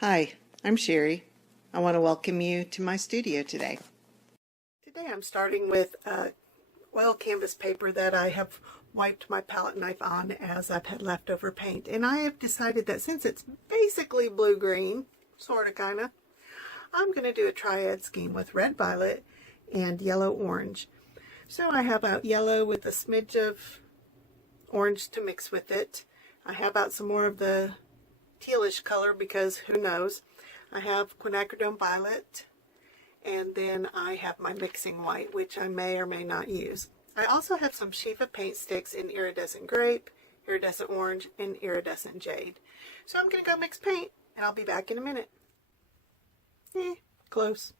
Hi, I'm Sherry. I want to welcome you to my studio today. Today I'm starting with oil canvas paper that I have wiped my palette knife on as I've had leftover paint. And I have decided that since it's basically blue-green, sort of kind of, I'm going to do a triad scheme with red violet and yellow orange. So I have out yellow with a smidge of orange to mix with it. I have out some more of the tealish color because who knows. I have quinacridone violet, and then I have my mixing white, which I may or may not use. I also have some Shifa paint sticks in iridescent grape, iridescent orange, and iridescent jade. So I'm going to go mix paint, and I'll be back in a minute. Close.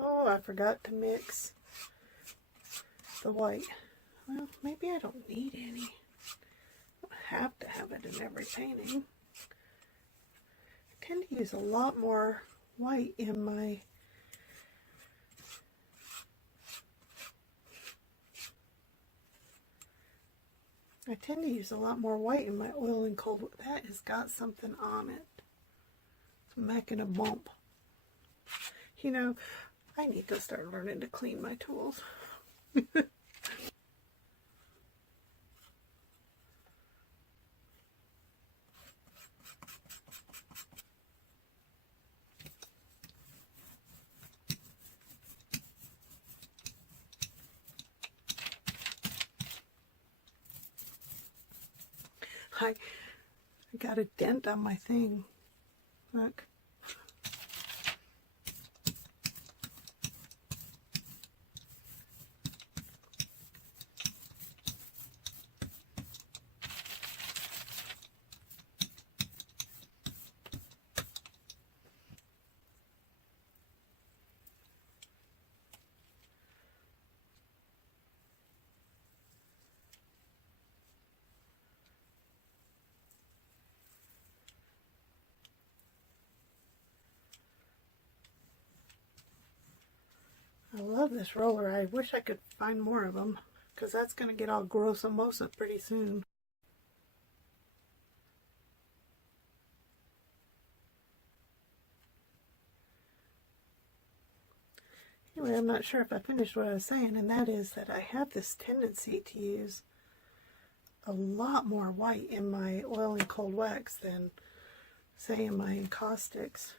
Oh, I forgot to mix the white. Well, maybe I don't need any. I don't have to have it in every painting. I tend to use a lot more white in my oil and cold. That has got something on it. It's making a bump. You know, I need to start learning to clean my tools. I got a dent on my thing. Look. I love this roller. I wish I could find more of them, because that's going to get all gross and mosa pretty soon. Anyway, I'm not sure if I finished what I was saying, and that is that I have this tendency to use a lot more white in my oil and cold wax than, say, in my encaustics.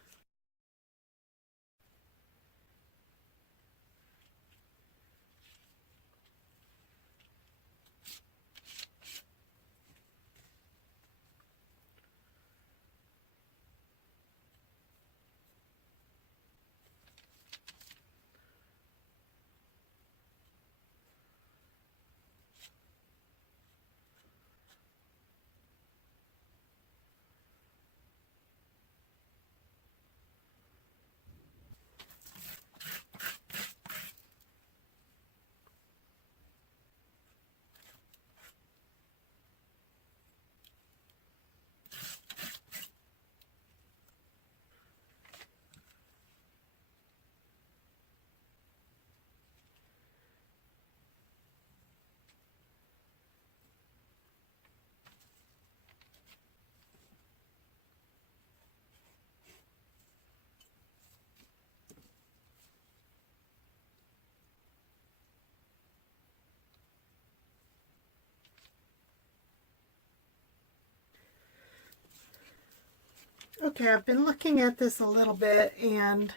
Okay, I've been looking at this a little bit, and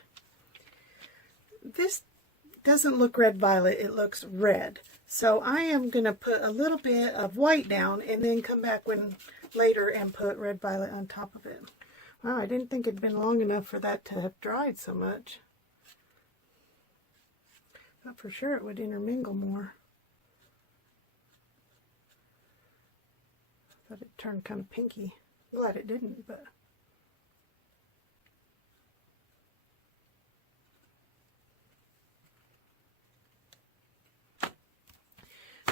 this doesn't look red violet, it looks red. So I am going to put a little bit of white down and then come back later and put red violet on top of it. Wow, I didn't think it'd been long enough for that to have dried so much. But for sure it would intermingle more. I thought it turned kind of pinky. Glad it didn't, but...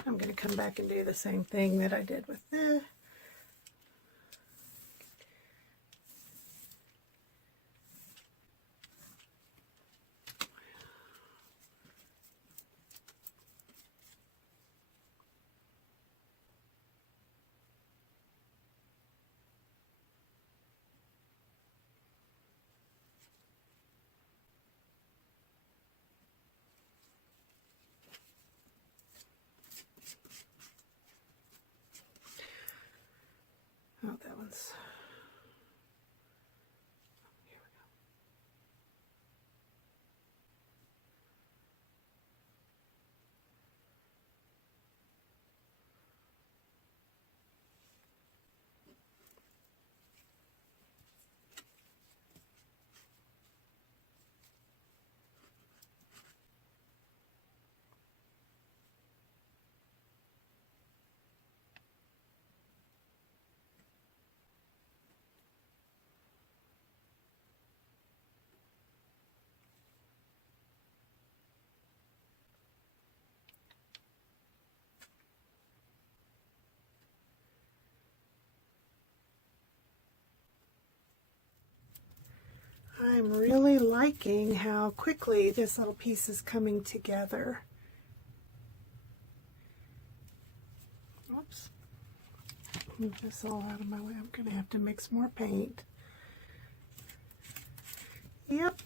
I'm going to come back and do the same thing that I did with this. Oh, that one's... Here we go. I'm really liking how quickly this little piece is coming together. Oops. Move this all out of my way. I'm going to have to mix more paint. Yep.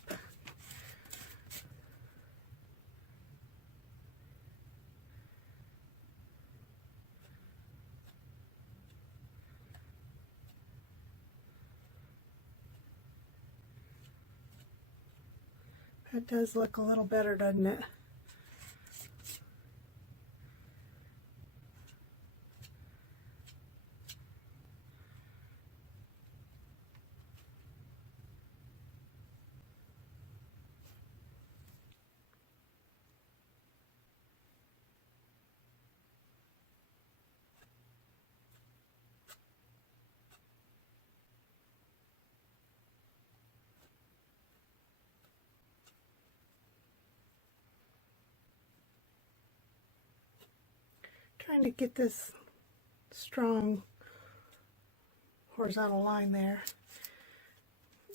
That does look a little better, doesn't it? Trying to get this strong horizontal line there.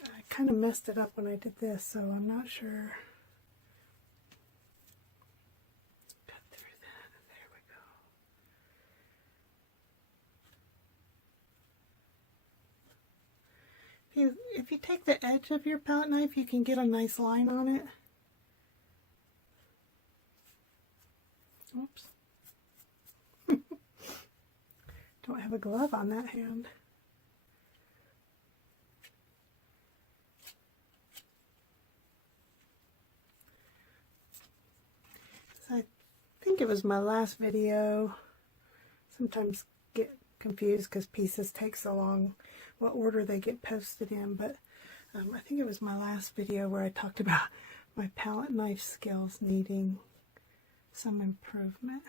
I kind of messed it up when I did this, so I'm not sure. Cut through that, and there we go. If you take the edge of your palette knife, you can get a nice line on it. Oops. Don't have a glove on that hand. So I think it was my last video. Sometimes get confused because pieces take so long, what order they get posted in, but I think it was my last video where I talked about my palette knife skills needing some improvement.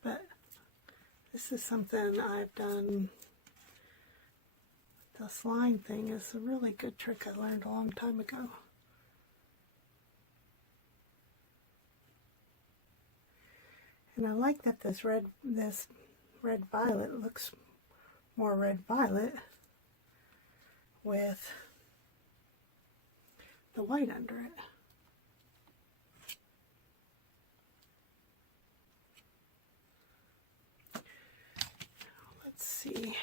But this is something I've done. This line thing is a really good trick I learned a long time ago. And I like that this red violet looks more red violet with the white under it. Let's see.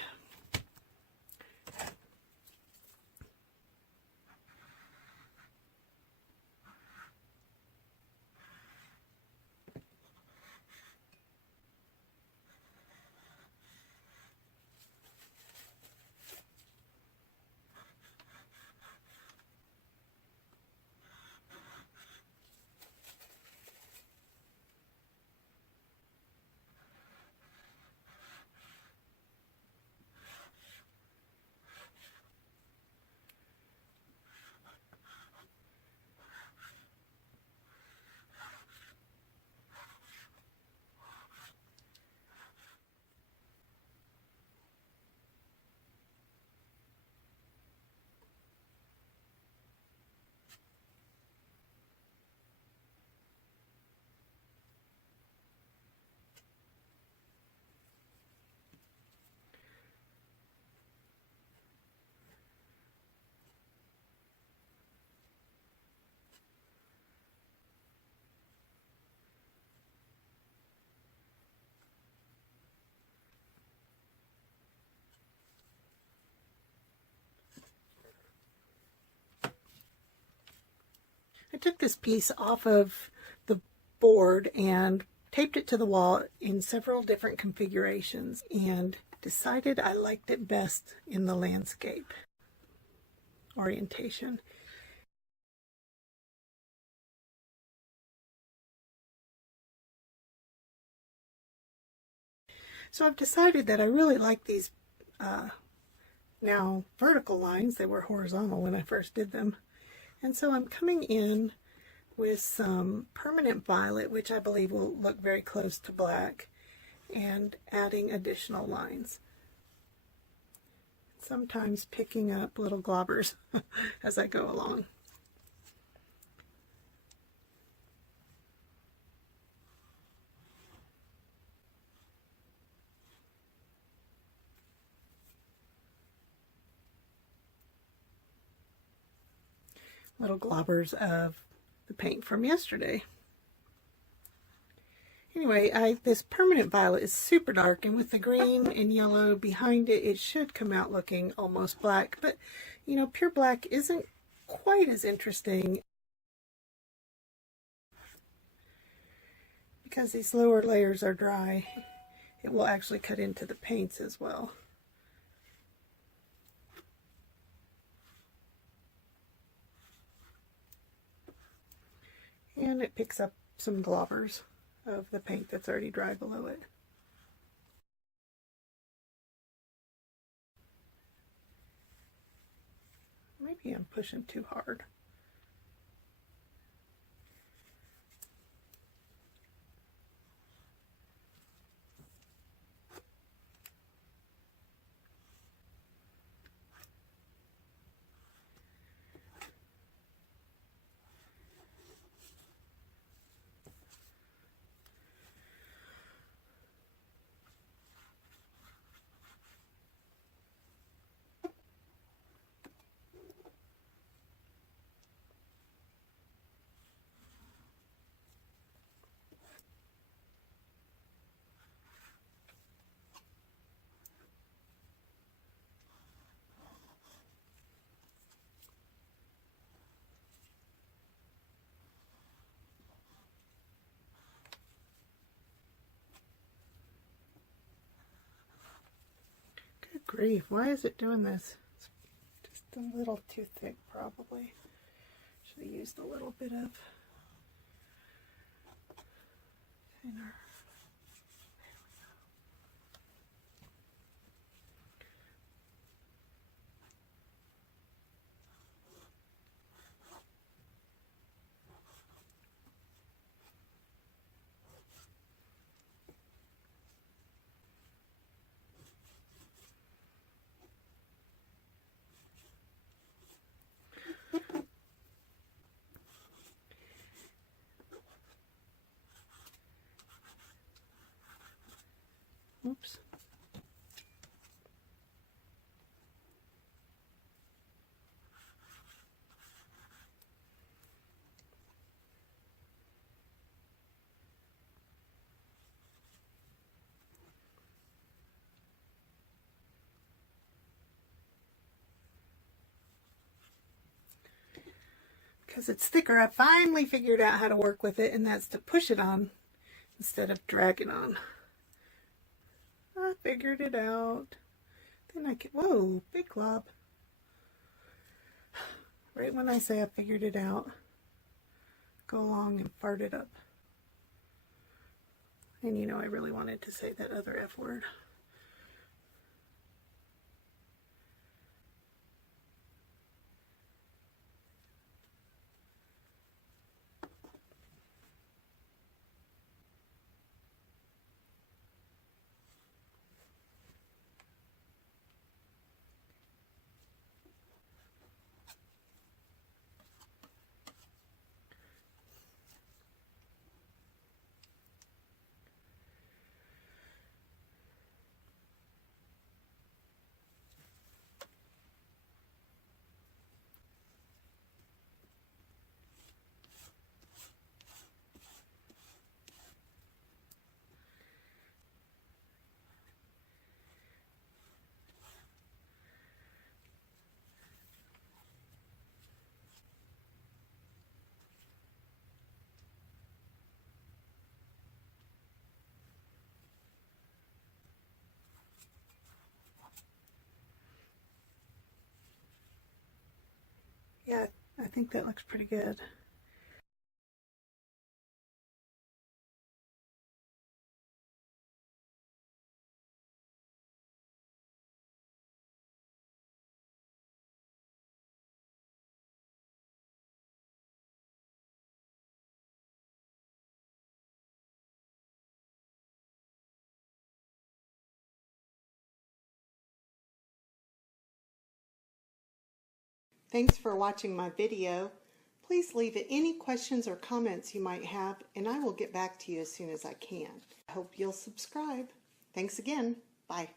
I took this piece off of the board and taped it to the wall in several different configurations and decided I liked it best in the landscape orientation. So I've decided that I really like these now vertical lines. They were horizontal when I first did them. And so I'm coming in with some permanent violet, which I believe will look very close to black, and adding additional lines. Sometimes picking up little globbers as I go along. Little globbers of the paint from yesterday. Anyway, this permanent violet is super dark, and with the green and yellow behind it, it should come out looking almost black. But, you know, pure black isn't quite as interesting because these lower layers are dry. It will actually cut into the paints as well. And it picks up some globbers of the paint that's already dry below it. Maybe I'm pushing too hard. Good grief, why is it doing this? It's just a little too thick, probably. Should have used a little bit of thinner. Oops. Because it's thicker, I finally figured out how to work with it, and that's to push it on instead of drag it on. I figured it out. Then I could, whoa, big glob. Right when I say I figured it out, go along and fart it up. And you know, I really wanted to say that other F word. Yeah, I think that looks pretty good. Thanks for watching my video. Please leave any questions or comments you might have, and I will get back to you as soon as I can. I hope you'll subscribe. Thanks again. Bye.